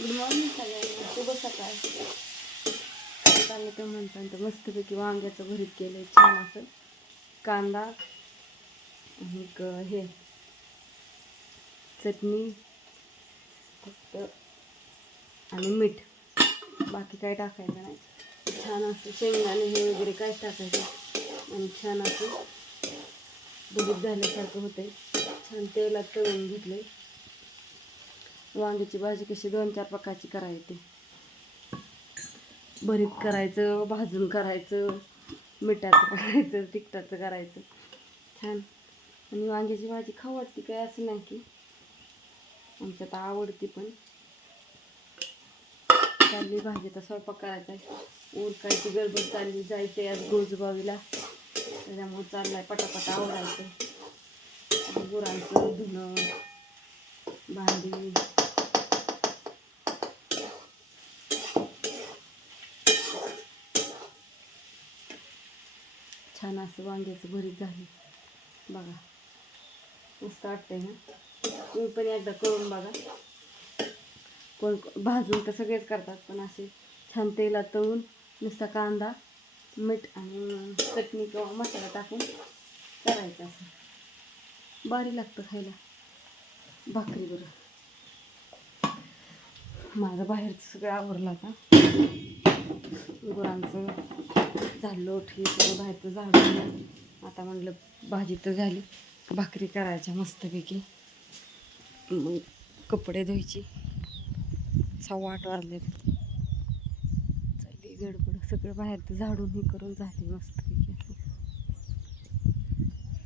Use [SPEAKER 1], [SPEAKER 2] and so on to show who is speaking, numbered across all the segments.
[SPEAKER 1] Good morning सगळ्यांना. शुभ सकाळ. चाललं तर म्हणता तर मस्तपैकी वांग्याचं भरीत केलं छान असं. कांदा एक हे चटणी फक्त आणि मीठ. बाकी काय टाकायचं नाही. छान असं शेंगदाणे हे वगैरे काय टाकायचं आणि छान असं भरीत झाल्यासारखं होतंय. छान तेलात तळून घेतलं वांग्याची भाजी कशी दोन चार प्रकारची करायची. भरीत करायचं भाजून करायचं मिठाचं करायचं तिखटाचं करायचं. छान. आणि वांग्याची भाजी खाऊ वाटते काय असं नाही की. आमच्यात आवडती पण. चालली भाजीचा स्वयंपाक करायचा आहे. उरकायची गडबड चालली जायचं आज गोजबावीला. त्याच्यामुळे चाललाय पटापट आवडायचं गुरांचं धुणं भांडी. छान असं वांग्याचं भरीत झालं. बघा. मस्त वाटतंय ना? तुम्ही पण एकदा करून बघा. कोण भाजून तर सगळेच करतात पण असे छान तेलात तळून नुसता कांदा मीठ आणि चटणी किंवा मसाला टाकून करायचं असं. भारी लागतं खायला. भाकरी बरं. माझं बाहेरचं सगळं आवरलं आता. गुरांचं झाडलं हे सगळं बाहेरचं झाडून आता म्हटलं भाजी तर झाली. भाकरी करायच्या मस्तपैकी. मग कपडे धुवायची. सव्वा आठ वाजले चालली गडबड. सगळं बाहेरचं झाडून हे करून झाले मस्तपैकी असं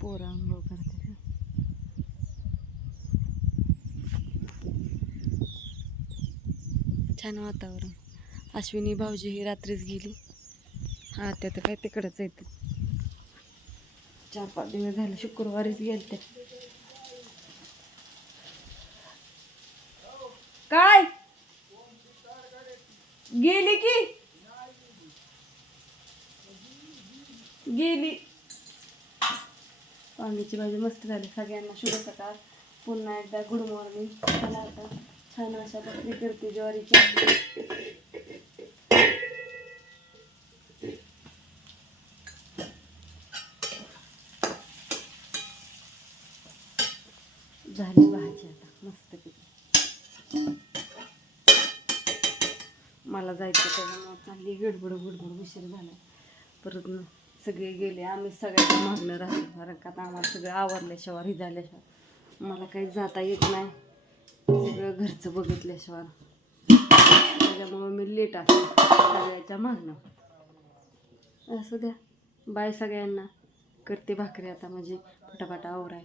[SPEAKER 1] पोरं आंघोळ करते ना. छान वातावरण. अश्विनी भाऊजी ही रात्रीच गेली. आता तर काय तिकडंच येत चार पाच दिवस झाले शुक्रवारीच गेलते. काय? गेली की? गेली. वांग्याची भाजी मस्त झाली सगळ्यांना शुभ सकाळ पुन्हा एकदा गुड मॉर्निंग. चला आता छान अशा बकरी करते ज्वारीची झाली भाजी आता मस्तपैकी मला जायचं त्याच्यामुळे चालली गडबड गडबड उशीर झाला. परत सगळे गेले आम्ही सगळ्यांना मागणं राहिलो कारण का आता आम्हाला सगळं आवरल्याशिवाय ही झाल्याशिवाय मला काही जाता येत नाही. सगळं घरचं बघितल्याशिवाय. त्याच्यामुळं मी लेट असते सगळ्याच्या मागणं. असू द्या. बाय सगळ्यांना. करते भाकरी आता म्हणजे फटाफट आवराय